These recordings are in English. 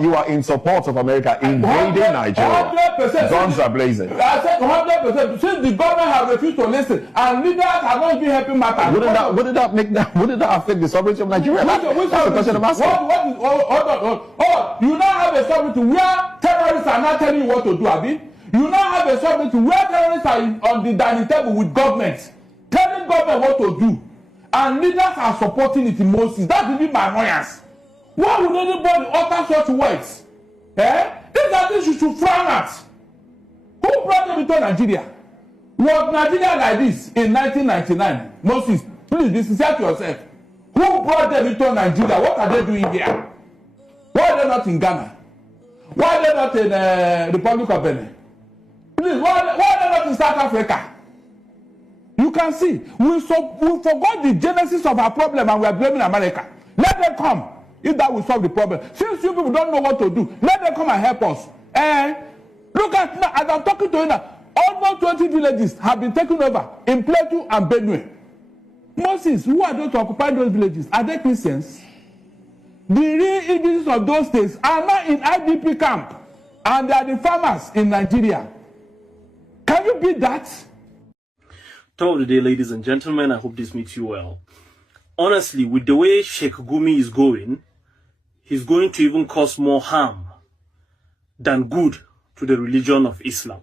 you are in support of America invading Nigeria. 100%. Guns are blazing. I said 100%. Since the government has refused to listen and leaders are not even helping matters. Wouldn't that affect the sovereignty of Nigeria? That's the question I'm asking. You now have a sovereignty where terrorists are not telling you what to do, Abi. You now have a sovereignty where terrorists are on the dining table with government, telling government what to do, and leaders are supporting it in Moses. That's even my annoyance. Why would anybody utter such words? These are things you should frown at. Who brought them into Nigeria? Was Nigeria like this in 1999? Moses, please be sincere to yourself. Who brought them into Nigeria? What are they doing here? Why are they not in Ghana? Why are they not in Republic of Benin? Please, why are they not in South Africa? You can see, we forgot the genesis of our problem and we are blaming America. Let them come, if that will solve the problem. Since you people don't know what to do, let them come and help us. Look at now, as I'm talking to you now, almost 20 villages have been taken over in Plateau and Benue. Moses, who are those to occupy those villages? Are they Christians? The real indigenous of those states are now in IDP camp, and they are the farmers in Nigeria. Can you beat that? Top of the day, ladies and gentlemen. I hope this meets you well. Honestly, with the way Sheikh Gumi is going, he's going to even cause more harm than good to the religion of Islam.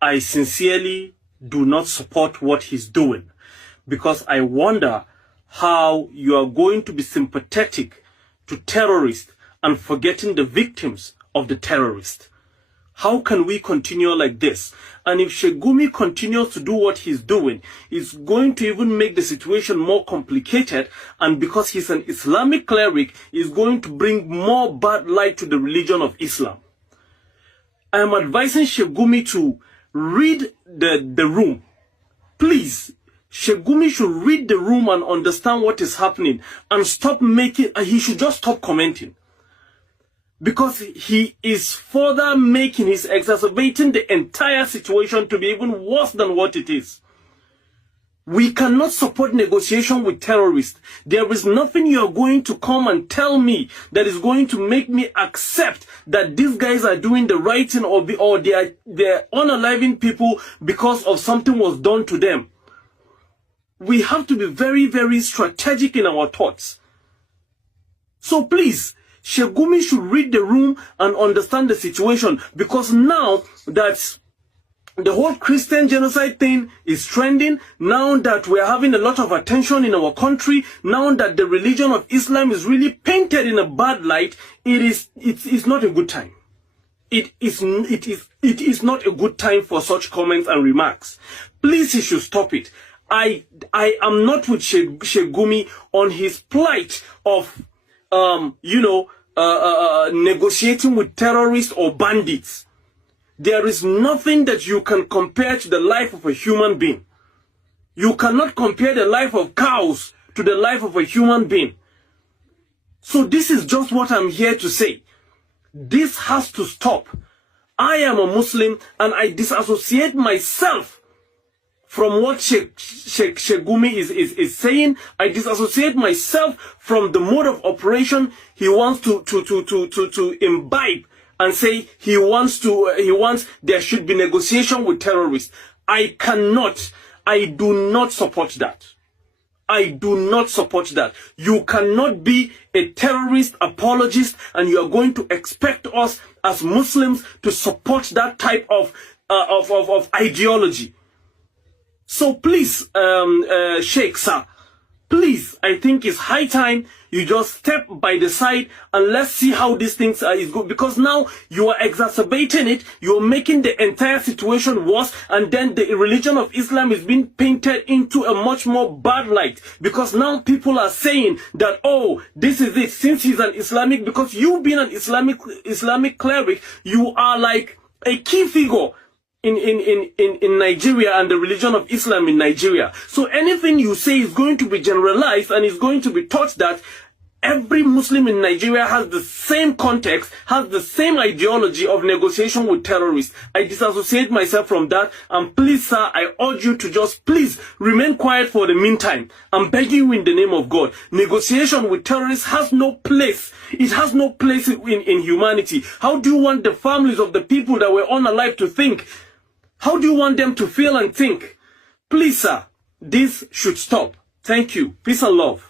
I sincerely do not support what he's doing, because I wonder how you are going to be sympathetic to terrorists and forgetting the victims of the terrorists. How can we continue like this? And if Sheikh Gumi continues to do what he's doing, it's going to even make the situation more complicated, and because he's an Islamic cleric, is going to bring more bad light to the religion of Islam. I am advising Sheikh Gumi to read the room. Please, Sheikh Gumi should read the room and understand what is happening and stop making, he should just stop commenting. Because he is further he's exacerbating the entire situation to be even worse than what it is. We cannot support negotiation with terrorists. There is nothing you are going to come and tell me that is going to make me accept that these guys are doing the right thing or they're unaliving people because of something was done to them. We have to be very, very strategic in our thoughts. So please, Sheikh Gumi should read the room and understand the situation, because now that the whole Christian genocide thing is trending, now that we're having a lot of attention in our country, now that the religion of Islam is really painted in a bad light, it's not a good time. It is not a good time for such comments and remarks. Please, he should stop it. I am not with Sheikh Gumi on his plight of negotiating with terrorists or bandits. There is nothing that you can compare to the life of a human being. You cannot compare the life of cows to the life of a human being. So this is just what I'm here to say. This has to stop. I am a Muslim and I disassociate myself from what Sheikh Gumi is saying. I disassociate myself from the mode of operation he wants to imbibe and say he wants there should be negotiation with terrorists. I do not support that. I do not support that. You cannot be a terrorist apologist and you are going to expect us as Muslims to support that type of ideology. So please, Sheikh sir, please, I think it's high time you just step by the side and let's see how these things is good, because now you are exacerbating it, you are making the entire situation worse, and then the religion of Islam is being painted into a much more bad light, because now people are saying that, oh, this is it, since he's an Islamic, because you being an Islamic cleric, you are like a key figure in Nigeria and the religion of Islam in Nigeria. So anything you say is going to be generalized and is going to be taught that every Muslim in Nigeria has the same context, has the same ideology of negotiation with terrorists. I disassociate myself from that, and please, sir, I urge you to just please remain quiet for the meantime. I'm begging you in the name of God. Negotiation with terrorists has no place. It has no place in humanity. How do you want the families of the people that were unalive to think? How do you want them to feel and think? Please, sir, this should stop. Thank you. Peace and love.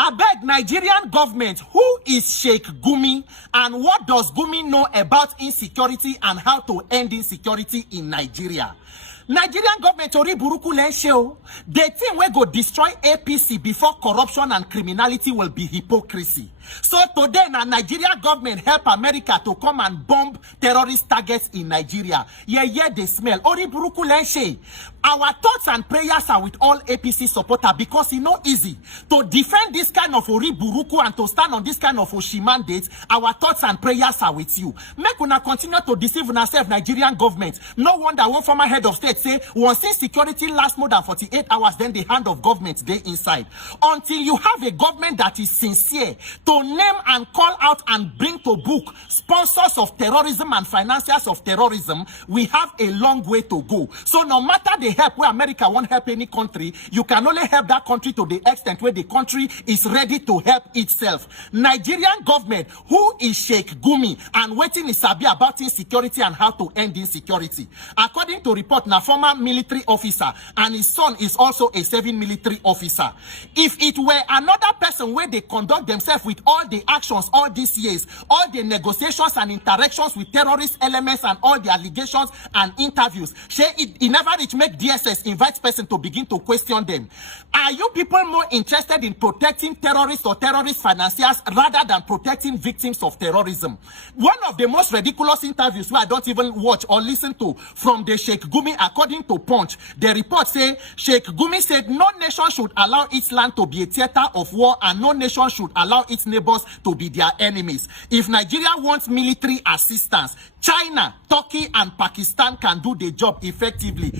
I beg Nigerian government, who is Sheikh Gumi and what does Gumi know about insecurity and how to end insecurity in Nigeria? Nigerian government ori buruku lensheo. The thing we go destroy APC before corruption and criminality will be hypocrisy. So today, na Nigeria government help America to come and bomb terrorist targets in Nigeria. Yeah, they smell. Ori buruku lenshe. Our thoughts and prayers are with all APC supporters because it's not easy to defend this kind of ori buruku and to stand on this kind of Oshi mandate. Our thoughts and prayers are with you. Make una continue to deceive ourselves, Nigerian government. No wonder one former head of state say once insecurity lasts more than 48 hours, then the hand of government they inside. Until you have a government that is sincere to name and call out and bring to book sponsors of terrorism and financiers of terrorism, we have a long way to go. So no matter the help where America won't help any country, you can only help that country to the extent where the country is ready to help itself. Nigerian government, who is Sheikh Gumi and waiting is sabi about insecurity and how to end insecurity. According to report, na former military officer and his son is also a serving military officer. If it were another person where they conduct themselves with all the actions all these years, all the negotiations and interactions with terrorist elements and all the allegations and interviews, it never reach make DSS invite person to begin to question them. Are you people more interested in protecting terrorists or terrorist financiers rather than protecting victims of terrorism? One of the most ridiculous interviews where I don't even watch or listen to from the Sheikh Gumi, according to Punch, the report say Sheikh Gumi said no nation should allow its land to be a theater of war and no nation should allow its neighbors to be their enemies. If Nigeria wants military assistance, China, Turkey, and Pakistan can do the job effectively.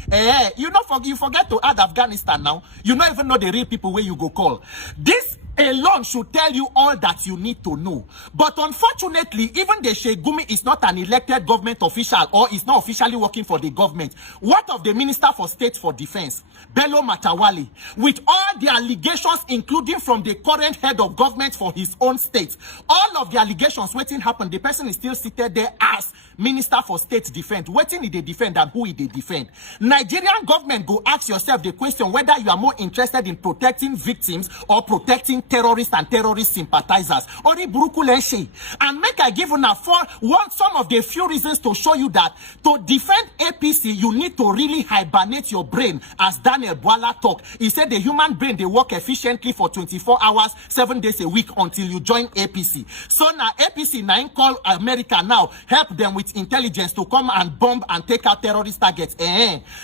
You forget to add Afghanistan now. You don't even know the real people where you go call. This alone should tell you all that you need to know. But unfortunately, even the Sheikh Gumi is not an elected government official or is not officially working for the government. What of the Minister for State for Defense, Bello Matawalle, with all the allegations, including from the current head of government for his own state, all of the allegations waiting happen, the person is still seated there as Minister for State Defense. Waiting if they defend and who they defend. Nigerian government go ask yourself the question whether you are more interested in protecting victims or protecting terrorists and terrorist sympathizers. Ori buruku lenshi. And make I give una some of the few reasons to show you that to defend APC, you need to really hibernate your brain, as Daniel Bwala talk. He said the human brain, they work efficiently for 24 hours, 7 days a week until you join APC. So now APC now call America now, help them with intelligence to come and bomb and take out terrorist targets.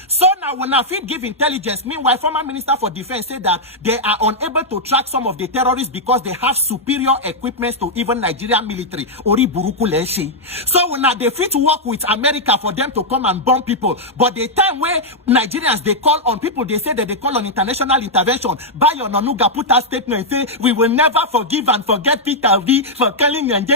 So now when I feel give intelligence, meanwhile, former Minister for Defense said that they are unable to track some of the terrorists because they have superior equipment to even Nigerian military. Ori buruku lenshi. So when they fit work with America for them to come and bomb people, but the time where Nigerians they call on people, they say that they call on international intervention. Bayo Nonuga put a statement and say we will never forgive and forget Peter Obi for killing and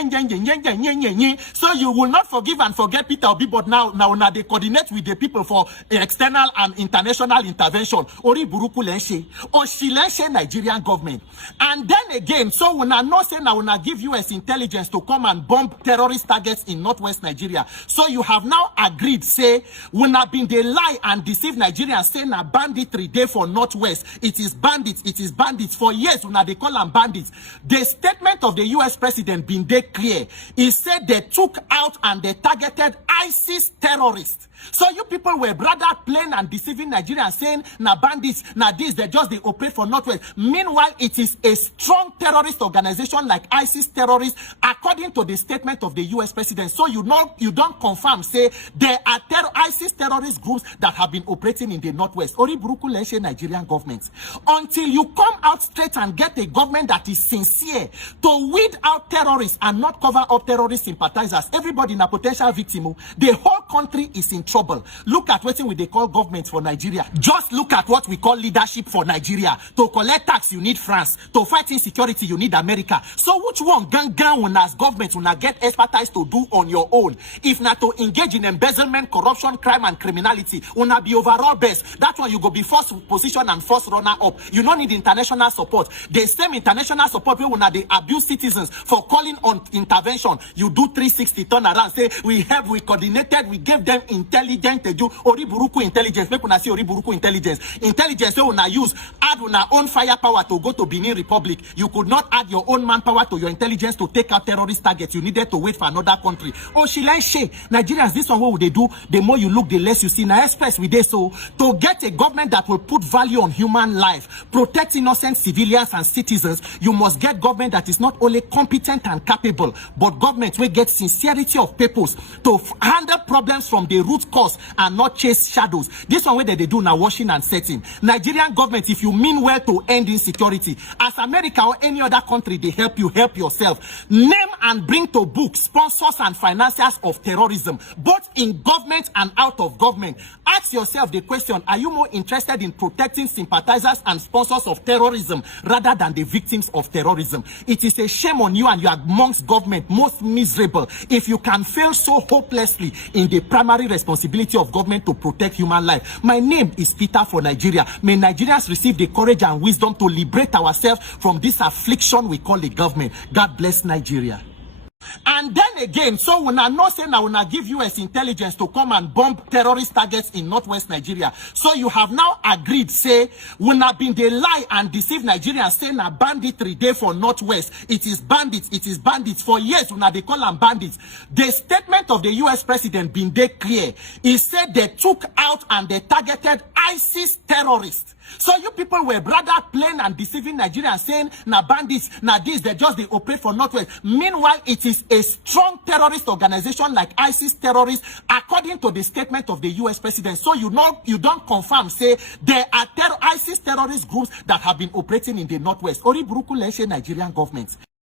so you will not forgive and forget Peter Obi, but now they coordinate with the people for external and international intervention. Ori buruku lenshi. Oshi lenshi Nigerian government. And then again, so when I know say now when I give US intelligence to come and bomb terrorist targets in northwest Nigeria, so you have now agreed say when I been they lie and deceive Nigerians say na banditry day for northwest, it is bandits for years when they call them bandits. The statement of the US president been they clear. He said they took out and they targeted ISIS terrorists. So you people were rather plain and deceiving Nigerians saying na bandits, na this, they operate for northwest. Meanwhile, it is a strong terrorist organization like ISIS terrorists, according to the statement of the US president. So you don't confirm, say there are ISIS terrorist groups that have been operating in the northwest. Ori buruku lenshi Nigerian government. Until you come out straight and get a government that is sincere to weed out terrorists and not cover up terrorist sympathizers, everybody in a potential victim. The whole country is in trouble. Look at what we call government for Nigeria. Just look at what we call leadership for Nigeria. To collect tax, you need France. To fight insecurity, you need America. So which one gang as government will not get expertise to do on your own? If not to engage in embezzlement, corruption, crime, and criminality, will not be overall best. That's why you go be first position and first runner up. You don't need international support. The same international support will not they abuse citizens for calling on intervention. You do 360 turn around, say we coordinated, we gave them intelligence to do Oriburuku intelligence. Make una see Oriburuku intelligence. Intelligence say una use add una own firepower to go to Benin Republic. You could not add your own manpower to your intelligence to take out terrorist targets. You needed to wait for another country. Oh, Nigerians, this one what would they do? The more you look, the less you see. Now express with this, so to get a government that will put value on human life, protect innocent civilians and citizens, you must get government that is not only competent and capable, but government will get sincerity of purpose to handle problems from the root cause and not chase shadows. This one way that they do now, washing and setting. Nigerian government, if you mean well to end insecurity, as America or any other country, they help you, help yourself. Name and bring to book sponsors and financiers of terrorism, both in government and out of government. Ask yourself the question, are you more interested in protecting sympathizers and sponsors of terrorism rather than the victims of terrorism? It is a shame on you, and you are amongst government most miserable if you can fail so hopelessly in the primary responsibility of government to protect human life. My name is Peter for Nigeria. May Nigerians receive the courage and wisdom to liberate ourselves from this affliction we call the government. God bless Nigeria. And then again, so when I know say now when I give US intelligence to come and bomb terrorist targets in northwest Nigeria, so you have now agreed, say when I been they lie and deceive Nigerians, say na banditry day for northwest, it is bandits for years when they call them bandits. The statement of the US president been they clear. He said they took out and they targeted ISIS terrorists. So you people were rather plain and deceiving Nigerians, saying na bandits, na this, they operate for northwest. Meanwhile, it is a strong terrorist organization like ISIS terrorists, according to the statement of the US president. So you don't confirm, say there are ISIS terrorist groups that have been operating in the northwest. Oriburuku Leshe Nigerian government.